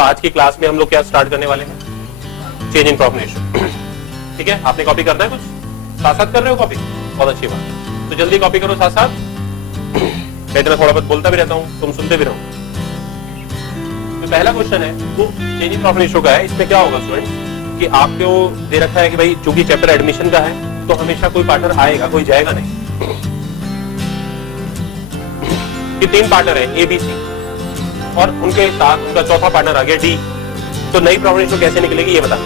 तो आज की क्लास में हम लोग क्या स्टार्ट करने वाले हैं, चेंज इन प्रॉफिट रेशियो। ठीक है, आपने कॉपी करना है, कुछ साथ साथ कर रहे हो कॉपी, बहुत अच्छी बात है, तो जल्दी कॉपी करो साथ साथ। मैं इतना थोड़ा बहुत बोलता भी रहता हूँ, तुम सुनते भी रहो। तो पहला क्वेश्चन है वो चेंज इन प्रॉफिट रेशियो का है। इसमें क्या होगा स्टूडेंट्स कि आपको दे रखा है कि भाई चूंकि चैप्टर एडमिशन का है तो हमेशा कोई पार्टनर आएगा, कोई जाएगा नहीं। कि 3 पार्टनर है ए बी सी और उनके साथ उनका चौथा पार्टनर आ गया डी, तो नई प्रॉफिट रेशियो कैसे निकलेगी ये बता,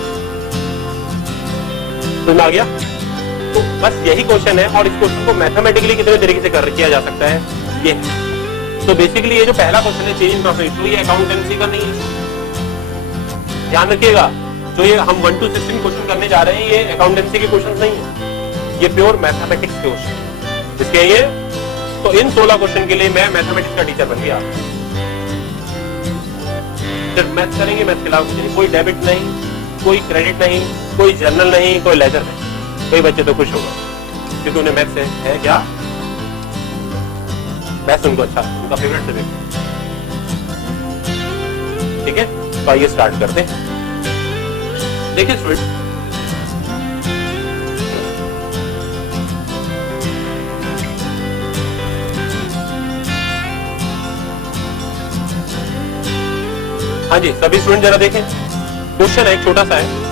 समझ में आ गया? तो बस यही क्वेश्चन है और इस क्वेश्चन को मैथमेटिकली कितने तरीके से किया जा सकता है ये। तो बेसिकली ये जो पहला क्वेश्चन है चेंज इन प्रॉफिट रेशियो, ये अकाउंटेंसी का नहीं है, ध्यान रखिएगा। जो ये हम 1 to 16 क्वेश्चन करने जा रहे हैं ये अकाउंटेंसी के क्वेश्चन नहीं है, ये प्योर मैथमेटिक्स के क्वेश्चन इसके ये। तो इन 16 क्वेश्चन के लिए मैं मैथमेटिक्स का टीचर बन गया। सिर्फ मैथ करेंगे, मैथ के अलावा कुछ नहीं, कोई डेबिट नहीं, कोई क्रेडिट नहीं, कोई जर्नल नहीं, कोई लेजर नहीं। कोई बच्चे तो खुश होगा क्योंकि उन्हें मैथ से है क्या, मैथ उनको अच्छा, उनका फेवरेट सब्जेक्ट। ठीक है, तो आइए स्टार्ट करते हैं। देखिए स्टूडेंट, हाँ जी सभी स्टूडेंट जरा देखें, क्वेश्चन है एक छोटा सा है।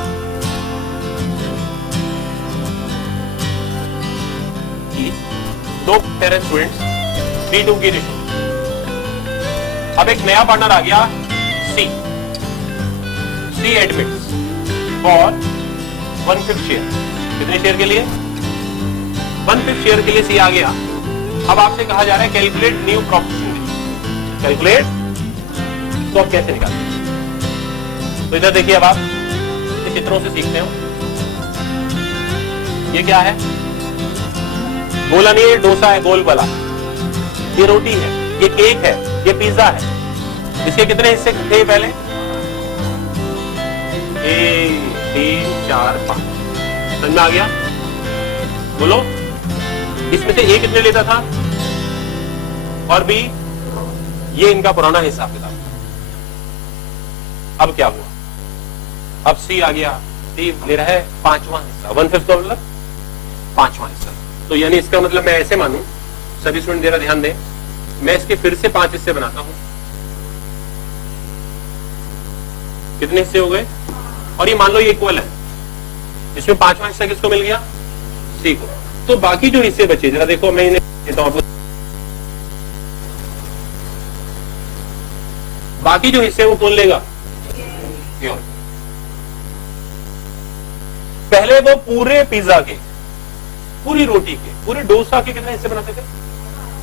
दो पेरेंट स्टूडेंट्स 3:2 की रेशियो। अब एक नया पार्टनर आ गया सी एडमिट्स फॉर 1/5 शेयर। कितने शेयर के लिए? 1/5 शेयर के लिए सी आ गया। अब आपसे कहा जा रहा है कैलकुलेट न्यू प्रॉफिट। कैलकुलेट, तो अब कैसे निकालते हैं? तो इधर देखिए, अब आप इस चित्रों से सीखते हो। ये क्या है? गोला नहीं है, डोसा है गोल वाला। ये रोटी है, ये केक है, ये पिज्जा है। इसके कितने हिस्से थे पहले? 1 3 4 5। समझ में आ गया? बोलो, इसमें से ए कितने लेता था और बी, ये इनका पुराना हिसाब किताब। अब क्या हुआ? अब सी आ गया, सी ले रहा है 5वां हिस्सा, 1/5 का मतलब 5वां हिस्सा। तो यानी इसका मतलब मैं ऐसे मानूं, सभी स्टूडेंट जरा ध्यान दें, मैं इसके फिर से 5 हिस्से बनाता हूं। कितने हिस्से हो गए? और ये मान लो ये इक्वल है, इसमें 5वां हिस्सा किसको मिल गया? सी को। तो बाकी जो हिस्से बचे जरा देखो, मैं इन्हें देता हूं आपको। बाकी जो हिस्से वो कौन लेगा? पहले वो पूरे पिज्जा के, पूरी रोटी के, पूरे डोसा के कितने हिस्से बनाते थे?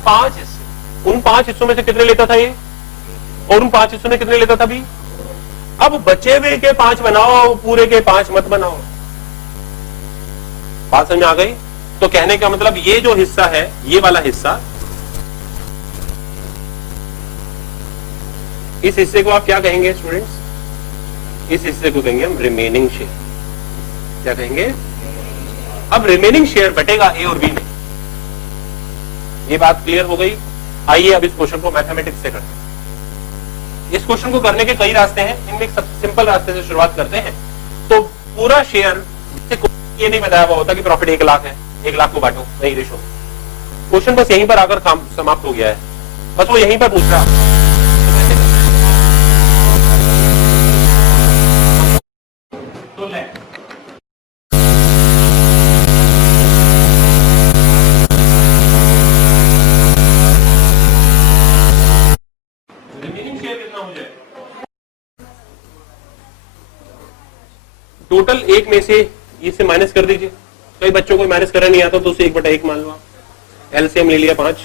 5 हिस्से। उन 5 हिस्सों में से कितने लेता था ये, और उन 5 हिस्सों में कितने लेता था भी? अब बचे हुए के 5 बनाओ, पूरे के 5 मत बनाओ। बात समझ में आ गई? तो कहने का मतलब ये जो हिस्सा है, ये वाला हिस्सा, इस हिस्से को आप क्या कहेंगे स्टूडेंट्स? इस हिस्से को कहेंगे हम रिमेनिंग शेयर। क्या कहेंगे? अब रिमेनिंग शेयर बटेगा ए और बी में। ये बात क्लियर हो गई? आइए अब इस क्वेश्चन को मैथमेटिक्स से करते हैं। इस क्वेश्चन को करने के कई रास्ते हैं, इनमें एक सबसे सिंपल रास्ते से शुरुआत करते हैं। तो पूरा शेयर, ये नहीं बताया हुआ होता कि प्रॉफिट 1 लाख है, 1 लाख को बांटो, नहीं रेशो। क्वेश्चन बस यहीं पर आकर काम समाप्त हो गया है, बस वो यहीं पर पूछ रहा। तो ले टोटल 1 में से इसे माइनस कर दीजिए। कई बच्चों को माइनस करना नहीं आता तो उसे 1/1 मान लो। एलसीएम ले लिया 5,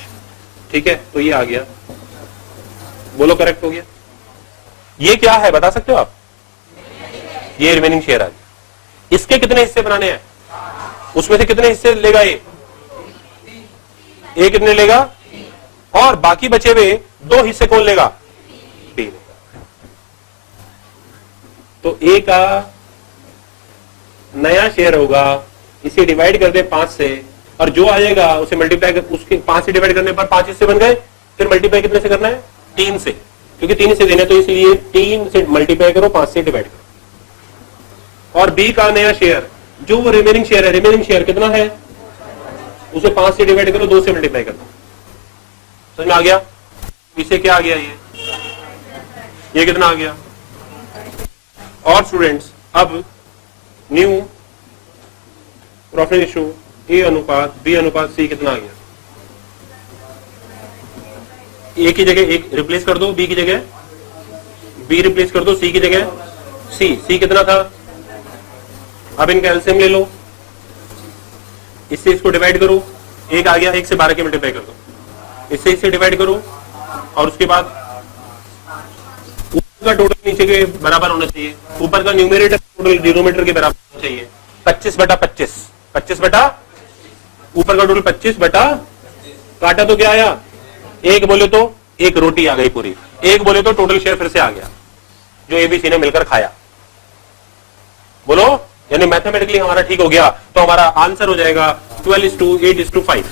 ठीक है, तो ये आ गया। बोलो करेक्ट हो गया? ये क्या है बता सकते हो आप? ये रिमेनिंग शेयर आ गया। इसके कितने हिस्से बनाने हैं? उसमें से कितने हिस्से लेगा ये? ए कितने लेगा? और बाकी बचे हुए 2 हिस्से कौन लेगा? बी लेगा। तो ए का नया शेयर होगा, इसे डिवाइड कर दे 5 से, और जो आ जाएगा उसे मल्टीप्लाई कर, उसके 5 से डिवाइड करने पर 5 हिस्से बन गए। फिर मल्टीप्लाई कितने से करना है? 3 से, क्योंकि 3 से देना, तो इसलिए 3 से मल्टीप्लाई करो, 5 से डिवाइड करो। और बी का नया शेयर जो वो रिमेनिंग शेयर है, रिमेनिंग शेयर कितना है, उसे 5 से डिवाइड करो, 2 से मल्टीप्लाई कर दो। समझ में आ गया? इसे क्या आ गया, ये कितना आ गया। और स्टूडेंट्स अब न्यू प्रॉफिट रेशियो ए अनुपात बी अनुपात सी कितना आ गया। ए की जगह एक रिप्लेस कर दो, बी की जगह बी रिप्लेस कर दो, सी की जगह सी कितना था। अब इनका एलसीएम ले लो, इससे इसको डिवाइड करो, एक आ गया, 1 से 12 के मल्टीप्लाई कर दो, इससे डिवाइड करो, और उसके बाद ऊपर का टोटल नीचे के बराबर होना चाहिए, ऊपर का न्यूमरेटर टोटल डिनोमिनेटर के बराबर होना चाहिए। 25/25 25 बटा ऊपर का टोटल 25 बटा काटा तो क्या आया, एक बोले तो एक रोटी आ गई पूरी, एक बोले तो टोटल शेयर फिर से आ गया जो एबीसी ने मिलकर खाया। बोलो, यानी मैथमेटिकली हमारा ठीक हो गया, तो हमारा आंसर हो जाएगा 12:8:5।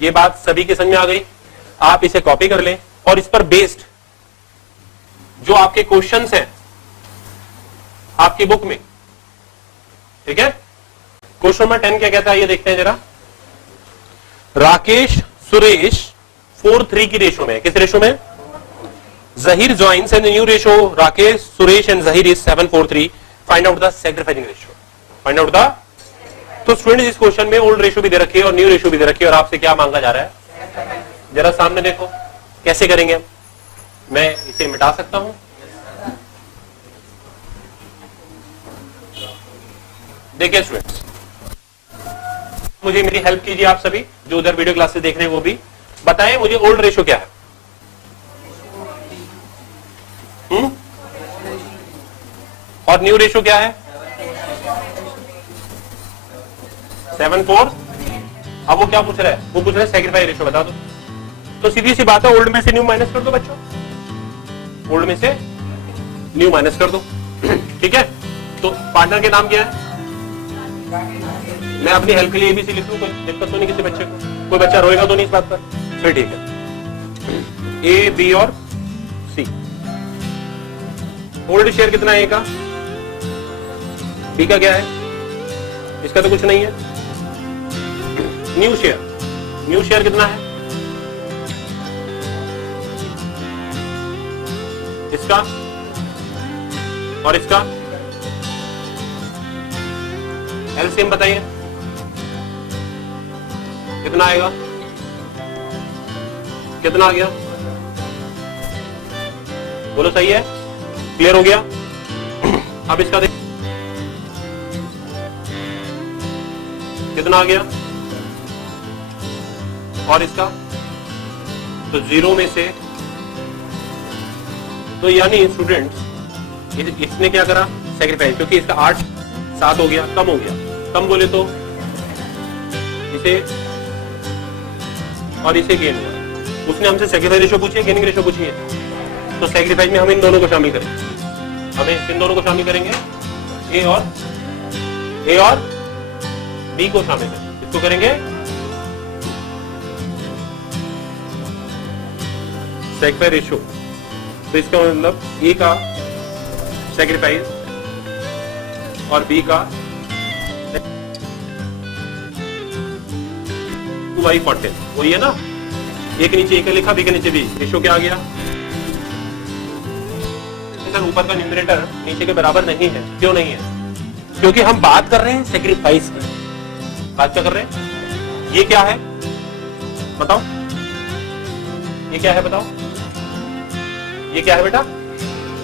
ये बात सभी के समझ में आ गई। आप इसे कॉपी कर लें और इस पर बेस्ड जो आपके क्वेश्चंस हैं आपकी बुक में, ठीक है। क्वेश्चन नंबर 10 क्या कहता है ये देखते हैं जरा। राकेश सुरेश 4:3 की रेशो में, किस रेशो में, Zahir joins and the new ratio Rakesh, Suresh and Zahir is 7:4:3. Find out the sacrificing ratio. Find out the, तो स्टूडेंट इस क्वेश्चन में ओल्ड रेशो भी दे रखी है और न्यू रेशो भी दे रखी है, और आपसे क्या मांगा जा रहा है, जरा सामने देखो कैसे करेंगे हम। मैं इसे मिटा सकता हूं, देखिए स्टूडेंट्स, मुझे मेरी हेल्प कीजिए आप सभी जो उधर वीडियो क्लास से देख रहे हैं, वो भी बताएं मुझे ओल्ड रेशो क्या है। और न्यू रेशो क्या है, 7:4। अब वो क्या पूछ रहा है, वो पूछ रहा है सैक्रिफाइस रेशो बता दो। तो सीधी सी बात है, ओल्ड में से न्यू माइनस कर दो बच्चों, ओल्ड में से न्यू माइनस कर दो, ठीक है। तो पार्टनर के नाम क्या है, मैं अपनी हेल्प के लिए एबीसी लिख लूं, कोई दिक्कत तो नहीं किसी बच्चे को, कोई बच्चा रोएगा तो नहीं इस बात पर, फिर ठीक है। ए बी और सी। ओल्ड शेयर कितना है ए का, बी का क्या है, इसका तो कुछ नहीं है। न्यू शेयर कितना है, इसका और इसका एलसीएम बताइए कितना आएगा, कितना आ गया, बोलो सही है, क्लियर हो गया। अब इसका देख कितना आ गया, और इसका तो 0 में से, तो यानी स्टूडेंट्स इसने क्या करा, सैक्रिफाइस, क्योंकि इसका 8 7 हो गया, कम हो गया, कम बोले तो इसे और इसे गेन हुआ। उसने हमसे सैक्रिफाइस रेशो पूछी है, गेनिंग रेशो पूछी है, तो सैक्रिफाइस में हम इन दोनों को शामिल करेंगे, हमें इन दोनों को शामिल करेंगे, ए और बी को शामिल करेंगे, इसको करेंगे सैक्रिफाइस रेशो। तो इसका मतलब ए का सैक्रिफाइस और बी का 2/14, वही है ना, ए के नीचे ए का लिखा, बी के नीचे बी, रेशो क्या आ गया। सर ऊपर का न्यूमरेटर नीचे के बराबर नहीं है, क्यों नहीं है, क्योंकि हम बात कर रहे हैं सैक्रिफाइस की, बात क्या कर रहे हैं, ये क्या है बताओ, ये क्या है बताओ, ये क्या है बेटा,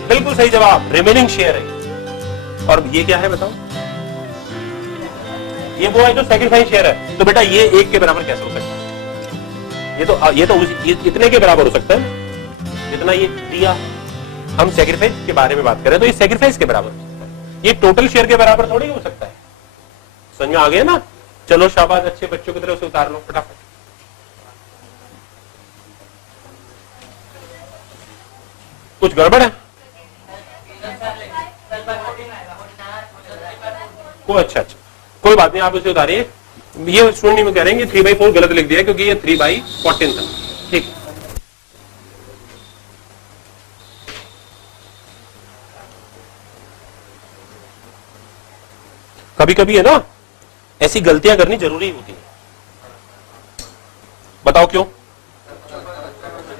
बिल्कुल सही जवाब, रिमेनिंग शेयर है। और ये क्या है बताओ, ये वो है जो सैक्रिफाइस शेयर है। तो बेटा ये 1 के बराबर कैसे हो सकता है, ये तो इतने के बराबर हो सकता है जितना ये दिया। हम सैक्रिफाइस के बारे में बात करें तो ये सैक्रिफाइस के बराबर हो सकता है, ये टोटल शेयर के बराबर थोड़ी हो सकता है। समझ में आ गया ना, चलो शाबाश, अच्छे बच्चों की तरफ से उतार लो फटाफट। कुछ गड़बड़ है कोई, अच्छा, कोई बात नहीं, आप उसे उतारिए। ये स्टूडेंट में कह रहे हैं 3/4 गलत लिख दिया क्योंकि ये 3/14 था, ठीक। कभी कभी है ना ऐसी गलतियां करनी जरूरी होती है। बताओ क्यों?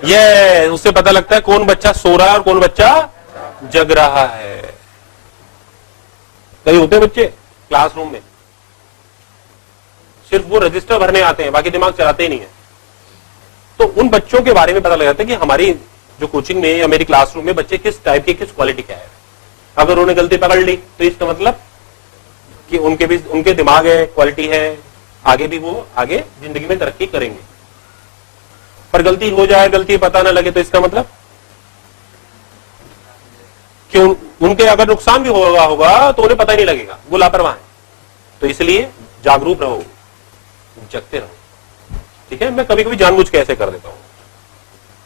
ये उससे पता लगता है कौन बच्चा सो रहा है और कौन बच्चा जग रहा है। कई होते हैं बच्चे क्लासरूम में सिर्फ वो रजिस्टर भरने आते हैं, बाकी दिमाग चलाते ही नहीं है। तो उन बच्चों के बारे में पता लग जाता है कि हमारी जो कोचिंग में या मेरी क्लासरूम में बच्चे किस टाइप के, किस क्वालिटी के है। अगर उन्होंने गलती पकड़ ली तो इसका मतलब कि उनके भी उनके दिमाग है, क्वालिटी है, आगे भी वो आगे जिंदगी में तरक्की करेंगे। पर गलती हो जाए, गलती पता ना लगे तो इसका मतलब कि उनके अगर नुकसान भी होगा तो उन्हें पता ही नहीं लगेगा, वो लापरवाह है। तो इसलिए जागरूक रहो, जगते रहो। ठीक है, मैं कभी कभी जानबूझ के ऐसे कर देता हूं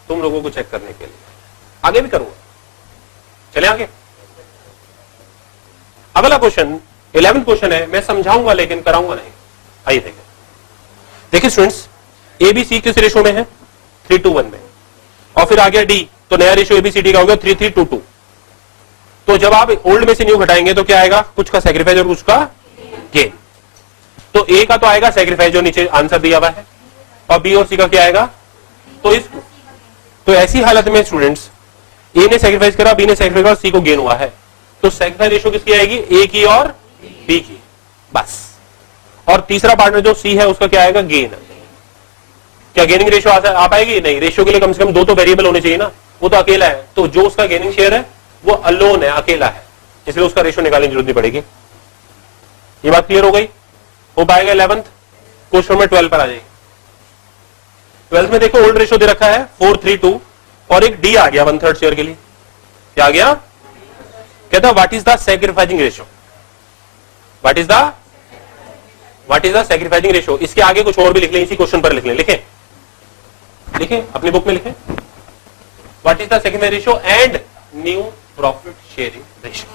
तुम लोगों को चेक करने के लिए, आगे भी करूंगा। चले आगे। अगला क्वेश्चन 11th क्वेश्चन है, मैं समझाऊंगा लेकिन कराऊंगा नहीं। आइए देखें। देखिए स्टूडेंट्स, एबीसी किस रेशो में है? 3:1 में। और फिर आ गया डी, तो नया रेशो एबीसीडी का हो गया 3:2. तो जब आप ओल्ड में से न्यू घटाएंगे तो क्या आएगा? कुछ का सैक्रिफाइस और कुछ का गेन। तो ए का तो आएगा सैक्रिफाइस जो नीचे आंसर दिया हुआ है, और बी और सी का क्या आएगा? तो ऐसी हालत में स्टूडेंट्स ए ने सैक्रिफाइस करा, बी ने सैक्रिफाइस करा, सी को गेन हुआ है। तो सैक्रिफाइस रेशो किसकी आएगी? ए की और बी की, बस। और तीसरा पार्टनर जो सी है उसका क्या आएगा? गेन। क्या गेनिंग रेशो आ पाएगी? नहीं। रेशो के लिए कम से कम 2 तो वेरिएबल होने चाहिए ना, वो तो अकेला है। तो जो उसका गेनिंग शेयर है वो अलोन है, अकेला है, इसलिए उसका रेशो निकालने की जरूरत नहीं पड़ेगी। ये बात क्लियर हो गई? हो पाएगा 11th क्वेश्चन में 12 पर आ जाएगी। 12th में देखो ओल्ड रेशो दे रखा है 4:3:2 और एक डी आ गया 1/3 शेयर के लिए। क्या आ गया? कहता what is the sacrificing ratio? What is the sacrificing ratio? इसके आगे कुछ और भी लिख लें, इसी क्वेश्चन पर लिख लें। लिखें अपनी बुक में लिखें, what is the sacrifice ratio and new profit sharing ratio.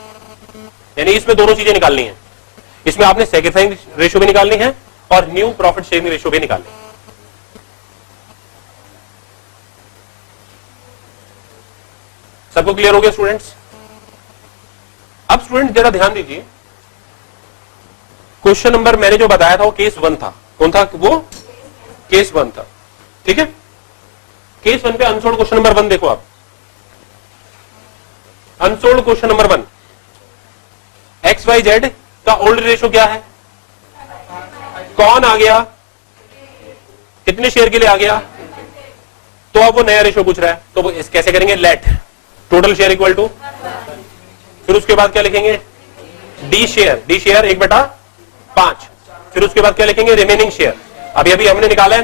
यानी इसमें दोनों चीजें निकालनी है। इसमें आपने सैक्रिफाइसिंग रेशो भी निकालनी है और न्यू प्रॉफिट शेयरिंग रेशो भी निकालनी है। सबको क्लियर हो गया स्टूडेंट्स? अब स्टूडेंट जरा ध्यान दीजिए, क्वेश्चन नंबर मैंने जो बताया था वो केस 1 था। कौन था वो? केस 1 था। ठीक है, केस 1 पे अनसोल्ड क्वेश्चन नंबर 1 देखो आप। अनसोल्ड क्वेश्चन नंबर 1, XYZ का ओल्ड रेशो क्या है? कौन आ गया? कितने शेयर के लिए आ गया? तो अब वो नया रेशो पूछ रहा है, तो वो कैसे करेंगे? Let total share equal to, फिर उसके बाद क्या लिखेंगे? D share 1/5। फिर उसके बाद क्या लिखेंगे? Remaining share. अभी अभी हमने निकाला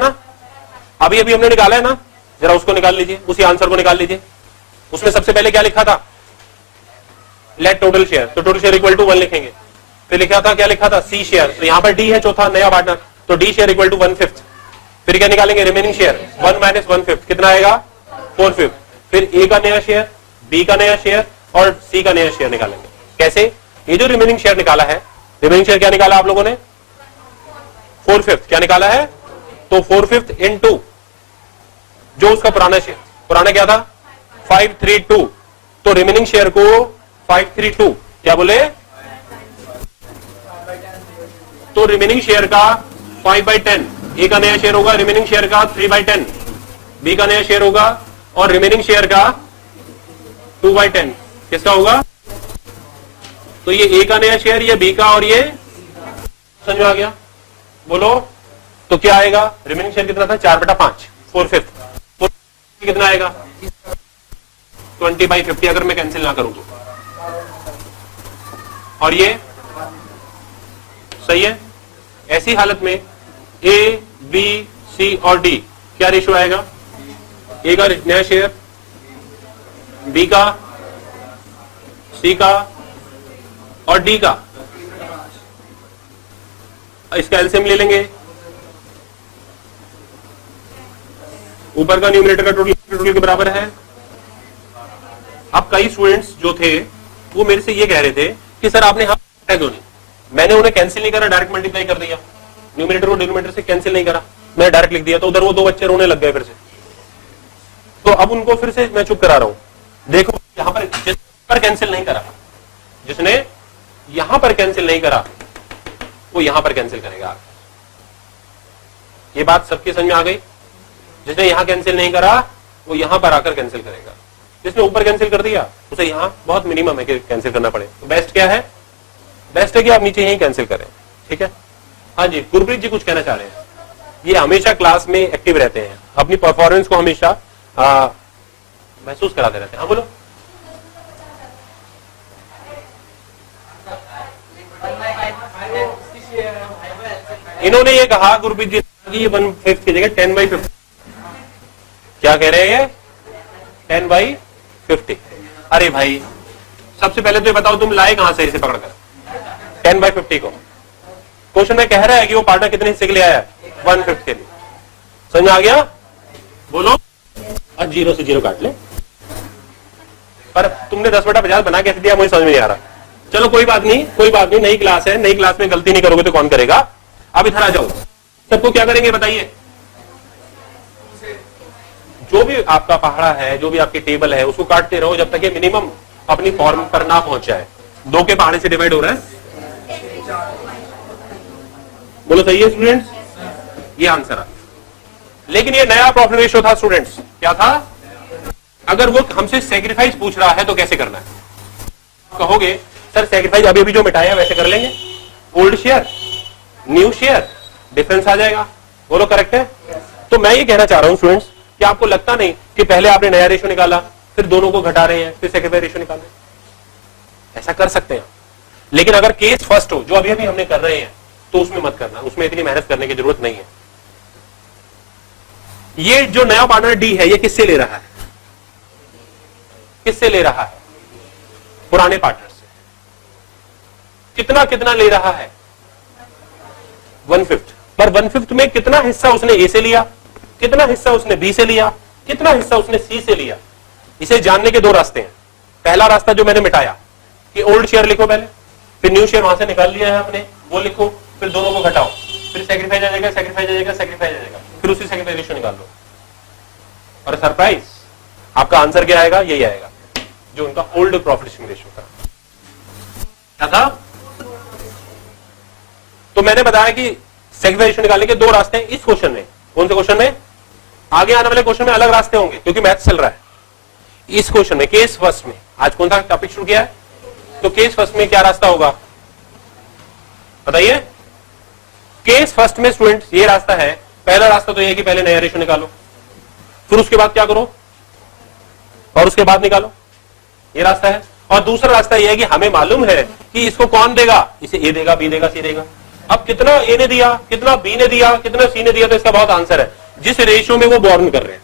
है ना, जरा उसको निकाल लीजिए, उसी आंसर को निकाल लीजिए। उसमें सबसे पहले क्या लिखा था? लेट टोटल शेयर, तो टोटल शेयर इक्वल टू 1 लिखेंगे। फिर लिखा था, क्या लिखा था? सी शेयर, तो यहां पर डी है चौथा नया पार्टनर, तो डी शेयर इक्वल टू 1/5। फिर क्या निकालेंगे? रिमेनिंग शेयर 1 - 1/5 कितना आएगा? 4/5। फिर ए का नया शेयर, बी का नया शेयर और सी का नया शेयर निकालेंगे। कैसे? ये जो रिमेनिंग शेयर निकाला है, रिमेनिंग शेयर क्या निकाला आप लोगों ने? 4/5। क्या निकाला है? तो 4/5 इनटू जो उसका पुराना शेयर, पुराना क्या था? 532। तो रिमेनिंग शेयर को 532 क्या बोले? तो रिमेनिंग शेयर का 5/10 ए का नया शेयर होगा, रिमेनिंग शेयर का 3/10 बी का नया शेयर होगा, और रिमेनिंग शेयर का 2/10 किसका होगा? तो ये ए का नया शेयर, ये बी का, और ये समझ में आ गया? बोलो तो क्या आएगा? रिमेनिंग शेयर कितना था? 4/5 4/5 कितना आएगा? 20/50 अगर मैं कैंसिल ना करूं तो। और ये सही है। ऐसी हालत में ए, बी, सी और डी क्या रेशो आएगा? ए का नया शेयर, बी का, सी का और डी का। इसका एलसीएम ले लेंगे। ऊपर का न्यूमरेटर का टोटल के बराबर है। अब कई स्टूडेंट्स जो थे वो मेरे से ये कह रहे थे कि सर आपने क्यों नहीं? मैंने उन्हें कैंसिल नहीं करा, डायरेक्ट मल्टीप्लाई कर दिया। न्यूमरेटर को डिनोमिनेटर से कैंसिल नहीं करा, मैं डायरेक्ट लिख दिया, तो उधर वो 2 बच्चे रोने लग गए फिर से। तो अब उनको फिर से मैं चुप करा रहा हूं। देखो यहां पर जिस पर कैंसिल नहीं करा, जिसने यहां पर कैंसिल नहीं करा, वो यहां पर कैंसिल करेगा। ये बात सबकी समझ में आ गई? जिसने यहां कैंसिल नहीं करा वो यहां पर आकर कैंसिल करेगा, जिसने ऊपर कैंसिल कर दिया उसे यहां बहुत मिनिमम है कि कैंसिल करना पड़े। तो बेस्ट क्या है? बेस्ट है कि आप नीचे यही कैंसिल करें। ठीक है, हाँ जी, गुरप्रीत जी कुछ कहना चाह रहे हैं। ये हमेशा क्लास में एक्टिव रहते हैं, अपनी परफॉर्मेंस को हमेशा महसूस कराते रहते हैं। हाँ बोलो। इन्होंने ये कहा गुरप्रीत जी कि ये 1/5 की जगह 10/50। क्या कह रहे हैं? 10/50। अरे भाई सबसे पहले तो ये बताओ तुम लाए कहां से इसे पकड़कर 10/50 को? क्वेश्चन में कह रहा है कि वो पार्टनर कितने हिस्से के लिए आया है? 1/5 के लिए। समझ आ गया? बोलो। और 0 से 0 काट ले। पर तुमने 10/50 बना कैसे दिया मुझे समझ में नहीं आ रहा। चलो कोई बात नहीं, कोई बात नहीं, नई क्लास है, नई क्लास में गलती नहीं करोगे तो कौन करेगा। अब इधर आ जाओ, सबको क्या करेंगे बताइए। जो भी आपका पहाड़ा है, जो भी आपकी टेबल है, उसको काटते रहो जब तक ये मिनिमम अपनी फॉर्म पर ना पहुंच जाए। 2 के पहाड़े से डिवाइड हो रहा है। बोलो सही है स्टूडेंट्स? ये आंसर है। लेकिन ये नया प्रॉफिट रेशियो था स्टूडेंट्स। क्या था? अगर वो हमसे सेक्रीफाइस पूछ रहा है तो कैसे करना है? कहोगे सर सेक्रीफाइस अभी जो मिटाया वैसे कर लेंगे। Old share new share difference आ जाएगा। बोलो करेक्ट है? तो मैं ये कहना चाह रहा हूं स्टूडेंट्स कि आपको लगता नहीं कि पहले आपने नया रेशियो निकाला, फिर दोनों को घटा रहे हैं, फिर सेक्रीफाइस रेशियो निकाल रहे हैं। ऐसा कर सकते हैं, लेकिन अगर केस फर्स्ट हो जो अभी अभी हमने कर रहे हैं तो उसमें मत करना, उसमें इतनी मेहनत करने की जरूरत नहीं है। ये जो नया पार्टनर डी है ये किससे ले रहा है? किससे ले रहा है? पुराने पार्टनर से। कितना कितना ले रहा है? 1/5। पर 1/5 में कितना हिस्सा उसने ए से लिया, कितना हिस्सा उसने बी से लिया, कितना हिस्सा उसने सी से लिया? इसे जानने के 2 रास्ते हैं। पहला रास्ता जो मैंने मिटाया कि ओल्ड शेयर लिखो पहले, फिर न्यू शेयर वहां से निकाल लिया है आपने, वो लिखो, फिर दोनों को घटाओ, फिर सेक्रीफाइस आ जाएगा, सेक्रीफाइस आ जाएगा, सेक्रीफाइस आ जाएगा, फिर उसी सेक्रीफाइस रेशियो निकाल लो। और सरप्राइज, आपका आंसर क्या आएगा? यही आएगा जो उनका ओल्ड प्रॉफिट शेयरिंग रेशियो था। क्या था? तो मैंने बताया कि सेक्रीफाइस रेशियो निकालने के 2 रास्ते हैं इस क्वेश्चन में। कौन से क्वेश्चन में? आगे आने वाले क्वेश्चन में अलग रास्ते होंगे क्योंकि मैथ चल रहा है। इस क्वेश्चन में केस फर्स्ट में आज कौन सा टॉपिक शुरू किया है? तो केस फर्स्ट में क्या रास्ता होगा बताइए? केस फर्स्ट में स्टूडेंट्स ये रास्ता है। पहला रास्ता तो ये है कि पहले नया रेशियो निकालो, फिर उसके बाद क्या करो और उसके बाद निकालो, ये रास्ता है। और दूसरा रास्ता ये है कि हमें मालूम है कि इसको कौन देगा, इसे ए देगा, बी देगा, सी देगा। अब कितना ए ने दिया, कितना बी ने दिया, कितना सी ने दिया, तो इसका बहुत आंसर है जिस रेशियो में वो बॉर्न कर रहे हैं,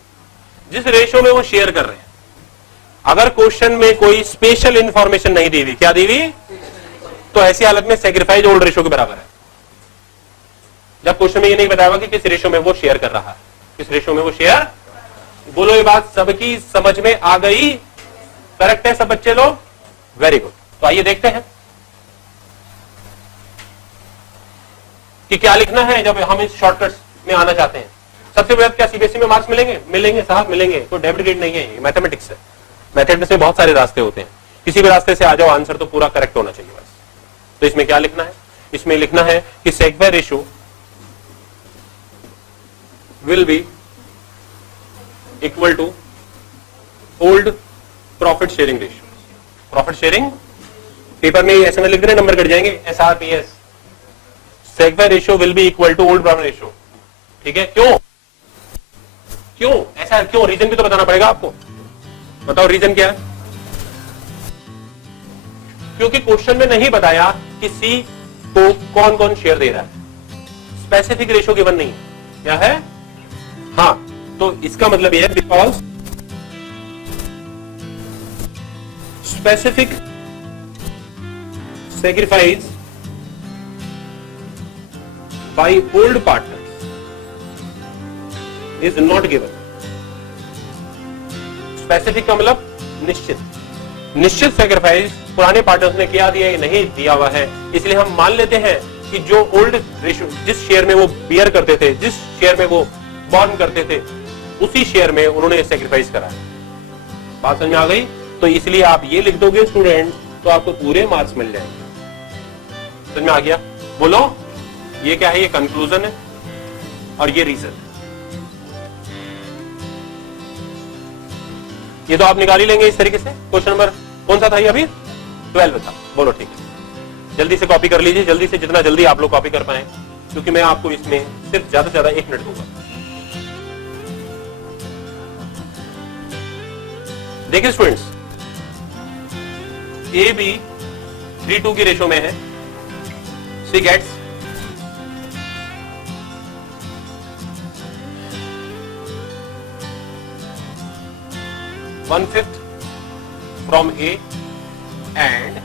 जिस रेशियो में वो शेयर कर रहे हैं। अगर क्वेश्चन में कोई स्पेशल इंफॉर्मेशन नहीं दी हुई, क्या दी हुई, तो ऐसी हालत में सेक्रीफाइस ओल्ड रेशियो के बराबर है। जब क्वेश्चन में ये नहीं बताया कि किस रेशियो में वो शेयर कर रहा है, किस रेशियो में वो शेयर। बोलो ये बात सबकी समझ में आ गई? करेक्ट है सब बच्चे लोग? Very good. तो आइए देखते हैं कि क्या लिखना है जब हम इस शॉर्टकट्स में आना चाहते हैं। सबसे पहले क्या सीबीएसई में मार्क्स मिलेंगे? मिलेंगे साहब, मिलेंगे। तो डेबिट क्रेडिट नहीं है, ये मैथमेटिक्स है। मैथमेटिक्स में बहुत सारे रास्ते होते हैं, किसी भी रास्ते से आ जाओ, आंसर तो पूरा करेक्ट होना चाहिए बस। तो इसमें क्या लिखना है? इसमें लिखना है कि sacrifice ratio will be equal to old profit sharing ratio. Profit sharing paper में ऐसे में लिख देना, नंबर कट जाएंगे, SRPS। Sacrifice ratio will be equal to old profit ratio. ठीक है? क्यों क्यों ऐसा? क्यों? रीजन भी तो बताना पड़ेगा आपको। बताओ रीजन क्या है? क्योंकि क्वेश्चन में नहीं बताया कि सी को कौन कौन शेयर दे रहा है, स्पेसिफिक रेशियो गिवन नहीं है। क्या है? हाँ, तो इसका मतलब यह है because specific sacrifice by old partner is not given. Specific का मतलब निश्चित, निश्चित सेक्रीफाइस पुराने पार्टनर्स ने क्या दिया, नहीं दिया हुआ है। इसलिए हम मान लेते हैं कि जो ओल्ड रेशियो, जिस शेयर में वो बियर करते थे, जिस शेयर में वो बॉर्न करते थे, उसी शेयर में उन्होंने सेक्रीफाइस करा है। बात समझ में आ गई? तो इसलिए आप ये लिख दोगे स्टूडेंट तो आपको पूरे मार्क्स मिल जाएंगे। समझ में आ गया? बोलो ये क्या है? ये कंक्लूजन है और ये रीजन है। ये तो आप निकाल ही लेंगे इस तरीके से। क्वेश्चन नंबर कौन सा था ये? अभी 12 था। बोलो ठीक है, जल्दी से कॉपी कर लीजिए, जल्दी से, जितना जल्दी आप लोग कॉपी कर पाए, क्योंकि मैं आपको इसमें सिर्फ ज्यादा से ज्यादा 1 मिनट दूंगा। देखिए स्टूडेंट्स, ए बी 3:2 की रेशो में है। C gets 1/5 from A and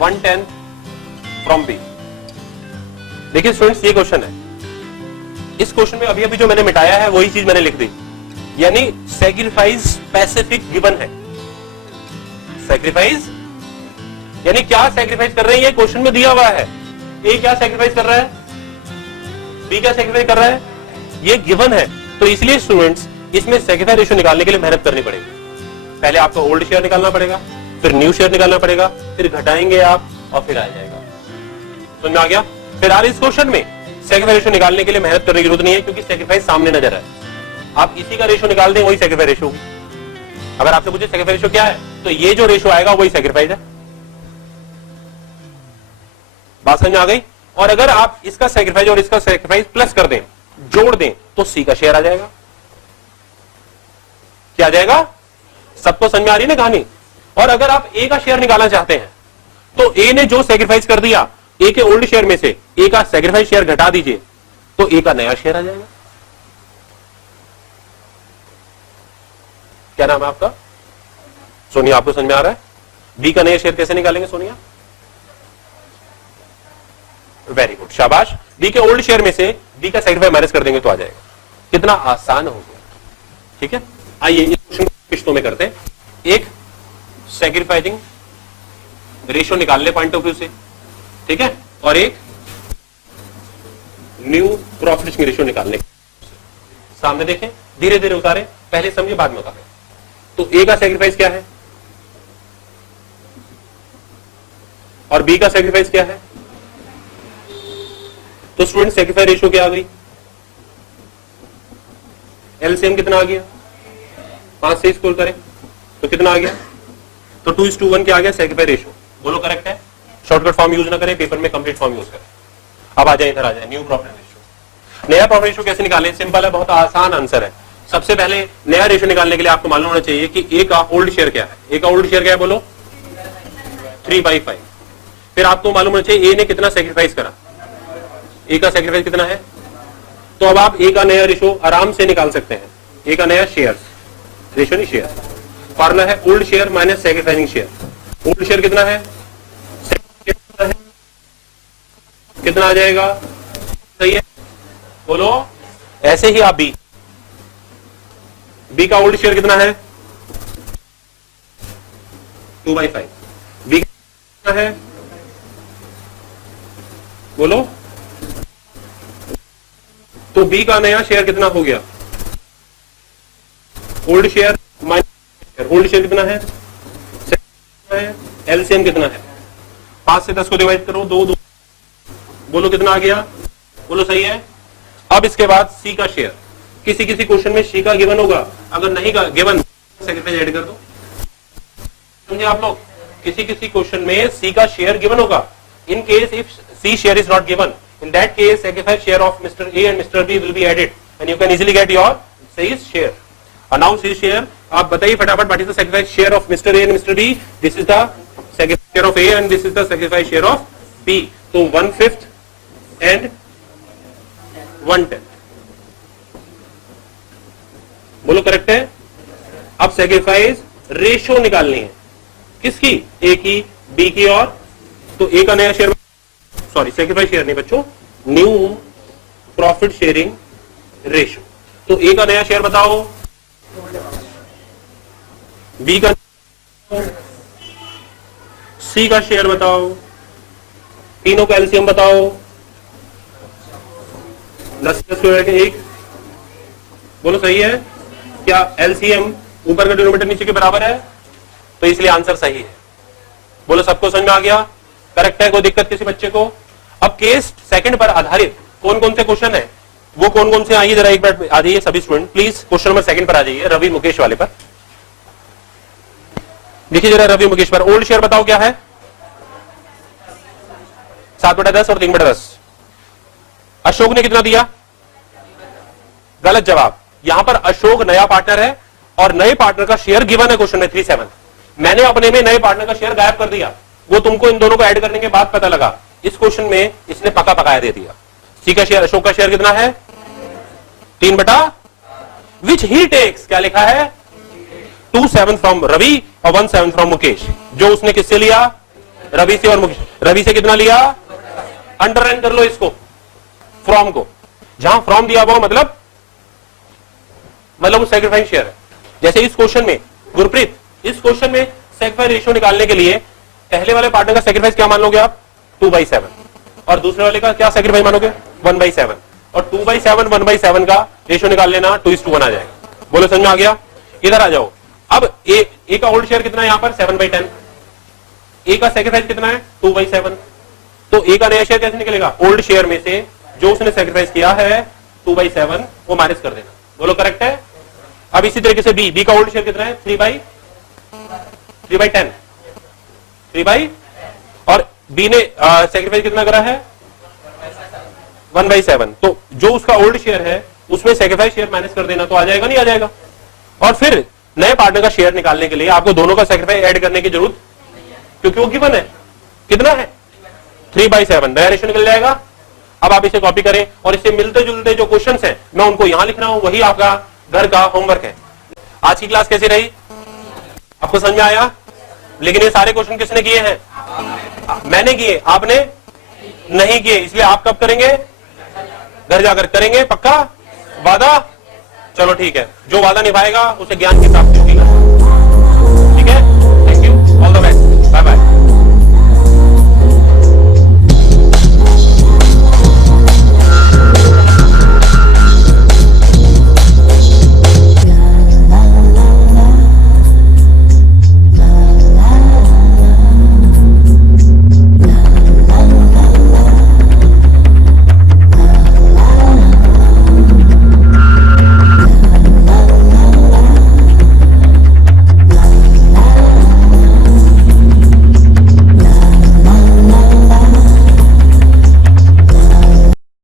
1/10 from B। देखिए स्टूडेंट्स, ये क्वेश्चन है। इस क्वेश्चन में अभी अभी जो मैंने मिटाया है वही चीज मैंने लिख दी, यानी सैक्रिफाइस स्पेसिफिक गिवन है। सैक्रिफाइस यानी क्या सैक्रिफाइस कर रहे हैं, ये क्वेश्चन में दिया हुआ है। ए क्या सैक्रिफाइस कर रहा है, बी क्या सैक्रिफाइस कर रहा है, ये गिवन है। तो इसलिए स्टूडेंट्स, इसमें सैक्रिफाइस रेशियो निकालने के लिए मेहनत करनी पड़ेगी। पहले आपको ओल्ड शेयर निकालना पड़ेगा, फिर न्यू शेयर निकालना पड़ेगा, फिर घटाएंगे आप और फिर आ जाएगा। समझ में आ गया? फिर आज इस क्वेश्चन में सैक्रिफाइस रेशियो निकालने के लिए मेहनत करने की जरूरत नहीं है, क्योंकि सैक्रिफाइस सामने नजर है। आप इसी का रेशियो निकाल दें, वही सैक्रिफाइस रेशियो होगी। अगर आपसे पूछे सैक्रिफाइस रेशियो क्या है, तो ये जो रेशियो आएगा वही सैक्रिफाइस है। बात समझ में आ गई? और अगर आप इसका सैक्रिफाइस और इसका सैक्रिफाइस प्लस कर दें, जोड़ दें, तो सी का शेयर आ जाएगा। क्या आ जाएगा? सबको समझ में आ रही है ना कहानी? और अगर आप ए का शेयर निकालना चाहते हैं, तो ए ने जो सैक्रिफाइस कर दिया, ए के ओल्ड शेयर में से ए का सैक्रिफाइस शेयर घटा दीजिए, तो ए का नया शेयर आ जाएगा। क्या नाम है आपका? सोनिया। आपको समझ में आ रहा है? बी का नया शेयर कैसे निकालेंगे सोनिया? वेरी गुड, शाबाश। बी के ओल्ड शेयर में से बी का सैक्रिफाइस माइनस कर देंगे तो आ जाएगा। कितना आसान हो गया। ठीक है, आइए इस क्वेश्चन को किस्तों में करते हैं। एक सैक्रिफाइसिंग रेशियो निकालने पॉइंट ऑफ व्यू से, ठीक है, और एक न्यू प्रॉफिट रेशियो निकालने। सामने देखें, धीरे धीरे उतारे, पहले समझे बाद में उतारे। तो ए का सैक्रिफाइस क्या है और बी का सैक्रिफाइस क्या है? तो स्टूडेंट सैक्रिफाइस रेशियो क्या आ गई? एलसीएम कितना आ गया? 5 से स्कोर करें तो कितना आ गया? तो 2:1 क्या आ गया सैक्रिफाइस रेशियो? बोलो करेक्ट है? शॉर्टकट फॉर्म यूज ना करें, पेपर में कंप्लीट फॉर्म यूज करें। अब आ जाए, इधर आ जाए, न्यू प्रॉफिट रेशियो। नया प्रॉफिट रेशियो कैसे निकालें? सिंपल है, बहुत आसान आंसर है। सबसे पहले नया रेशियो निकालने के लिए आपको मालूम होना चाहिए कि ए का ओल्ड शेयर क्या है। ए का ओल्ड शेयर क्या है? बोलो 3/5। फिर आपको मालूम होना चाहिए ए ने कितना सैक्रिफाइस करा। ए का सैक्रिफाइस कितना है? तो अब आप ए का नया रेशियो आराम से निकाल सकते हैं। ए का नया शेयर, रेशियो नहीं शेयर, फॉर्मूला है old share minus sacrificing share. Old share कितना है? कितना आ जाएगा? सही है, बोलो। ऐसे ही आप बी का ओल्ड शेयर कितना है? 2/5। बी कितना है? बोलो। तो बी का नया शेयर कितना हो गया? Old share minus old share कितना है? एलसीएम कितना है? 5 से 10 को डिवाइड करो, 2 बोलो कितना आ गया? बोलो सही है। अब इसके बाद सी का शेयर। किसी किसी क्वेश्चन में सी का गिवन होगा, अगर नहीं का गिवन सैक्रिफाइस ऐड कर दो। समझे आप लोग? किसी किसी क्वेश्चन में सी का शेयर गिवन होगा। In case if C share is not given, in that case sacrifice share of Mr. A and Mr. B will be added and you can easily get your C's share. And now C's share, आप बताइए फटाफट, what is the sacrifice share of Mr. A and Mr. B? This is the sacrifice share of A and this is the sacrifice share of B. तो 1/5 and 1/10 बोलो correct है। अब sacrifice ratio निकालनी है। किसकी? ए की, बी की, और तो ए का नया शेयर, सॉरी सैक्रिफाइस शेयर नहीं बच्चों, न्यू प्रॉफिट शेयरिंग रेशियो। तो ए का नया शेयर बताओ, बी का, सी का शेयर बताओ, तीनों का एलसीएम बताओ। 10 1 बोलो सही है। क्या एलसीएम ऊपर का डिनोमिनेटर नीचे के बराबर है? तो इसलिए आंसर सही है। बोलो सबको समझ में आ गया? करेक्ट है? कोई दिक्कत किसी बच्चे को? अब केस सेकंड पर आधारित कौन कौन से क्वेश्चन है, वो कौन कौन से आइए जरा एक बार आ जाइए सभी student please, question number second पर आ जाइए, रवि मुकेश वाले पर। देखिए जरा रवि मुकेश पर ओल्ड शेयर बताओ क्या है? 7/10 और 3/10। अशोक ने कितना दिया? गलत जवाब। यहां पर अशोक नया पार्टनर है और नए पार्टनर का शेयर गिवन है क्वेश्चन में 3/7। मैंने अपने में नए पार्टनर का शेयर गायब कर दिया, वो तुमको इन दोनों को ऐड करने के बाद पता लगा। इस क्वेश्चन में इसने पका पकाया दे दिया। ठीक है, शेयर अशोक का शेयर कितना है? 3/, विच ही टेक्स, क्या लिखा है? 2/7 फ्रॉम रवि और 1/7 फ्रॉम मुकेश। जो उसने किससे लिया? रवि से और मुकेश। रवि से कितना लिया? अंडरलाइन कर लो इसको, फ्रॉम को। जहां फ्रॉम दिया हुआ मतलब वो सेक्रीफाइस शेयर है। जैसे इस क्वेश्चन में गुरप्रीत, इस क्वेश्चन में सेक्रीफाइस रेशियो निकालने के लिए पहले वाले पार्टनर का सेक्रीफाइस क्या मान लोगे आप? 2/7 और दूसरे वाले का क्या सेक्रीफाइस मानोगे? 1/7 और 2/7 1/7 का रेशियो निकाल लेना 2:1 आ जाएगा। बोलो समझ में आ गया? इधर आ जाओ। अब ए का ओल्ड शेयर कितना है? यहां पर 7/10। ए का सेक्रीफाइस कितना है? 2/7। तो ए का नया शेयर कैसे निकलेगा? ओल्ड शेयर में से जो उसने सेक्रीफाइस किया है 2/7 वो माइनस कर देना। बोलो करेक्ट है? अब इसी तरीके से बी का ओल्ड शेयर कितना है? 3/10। 3/, और बी ने सेक्रीफाइस कितना करा है? 1/7। तो जो उसका ओल्ड शेयर है उसमें सेक्रीफाइस शेयर माइनस कर देना, तो आ जाएगा नहीं आ जाएगा? और फिर नए पार्टनर का शेयर निकालने के लिए आपको दोनों का सेक्रीफाइस ऐड करने की जरूरत, क्योंकि वो गिवन है। कितना है? 3/7। नया रेशियो निकल जाएगा। अब आप इसे कॉपी करें और इससे मिलते जुलते जो क्वेश्चंस हैं मैं उनको यहां लिख रहा हूं, वही आपका घर का होमवर्क है। आज की क्लास कैसी रही? आपको समझ में आया? लेकिन ये सारे क्वेश्चन किसने किए हैं? मैंने किए, आपने नहीं किए। इसलिए आप कब करेंगे? घर जाकर करेंगे। पक्का वादा? चलो ठीक है, जो वादा निभाएगा उसे ज्ञान की प्राप्ति होगी। ठीक है।